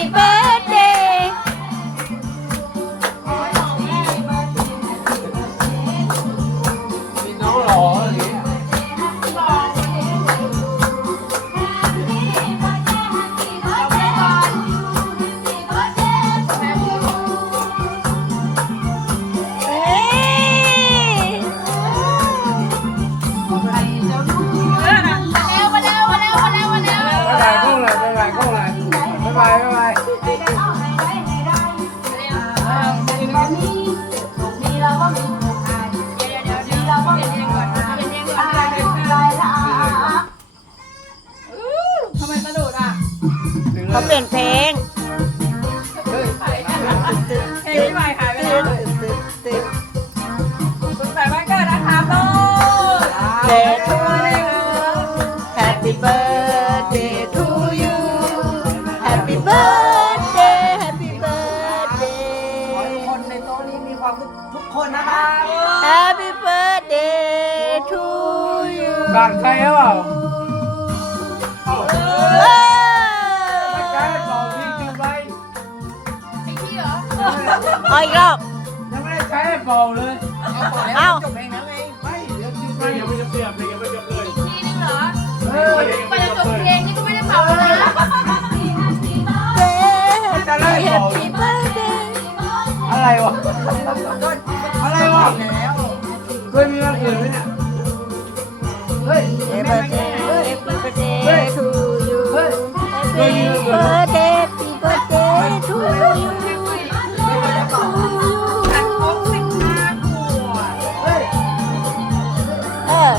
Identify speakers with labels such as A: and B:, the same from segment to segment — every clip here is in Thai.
A: 拜拜。
B: ทำไมกระโดดอะ
A: ถึงเล
C: เขา
A: ย
C: เปลี่ยนเพลง
A: เฮ้ย
B: เพลงพี่ใหม่หายไปแล้วสุขสันต์วันเกิดนะครับลูก
C: Day to you
B: นในโต๊ะนี้มีความสุขทุกคนนะคะ
C: Happy birthday to you
A: สั่งใครหรือเปล่า
C: เอ
A: ไม่ใช่บอกพี่จริงไหม
C: เอาอีกรอบ
A: ยังไม่ได้ใช้ให้บอกเลย
C: เอ้า
B: จบเพลงแล้
A: อะไรวะเคยมีวันอื่นไหมเนี่ย เฮ้ย
C: Happy birthday Happy birthday to you
A: เฮ้ย
C: Happy birthday Happy birthday to you
B: ฉันครบสิบห้าขวบ
A: เฮ้ย
C: เออ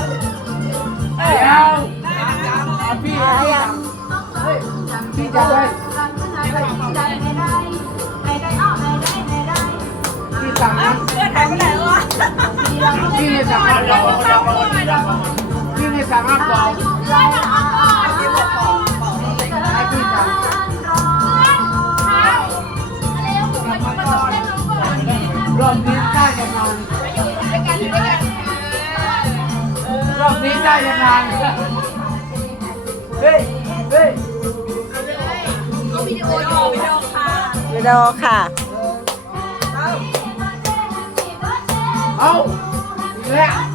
A: เดี๋ยว
B: ได้นะจ๊ะ
A: เอาพี่เอาพี่สั่งเฮ้ยพี่จะไป พี่สั่งนะ
B: เพื่อนหายไปไหนแล้ววะ
A: พี่เนี่ยสั่งห้ามบอกพี่เนี่ยสั่งห้ามบอก
B: ที่บอกเป่าเป่าอะไรกัน
A: ให้พี่สั่งรอบนี้ได้จะนานรอบนี้ได้จะนานเฮ้ยเฮ้ย
B: วิดีโอวิดีโอวิดีโอค่ะ
C: วิดีโอค่ะ
A: เอาอีกแล้ว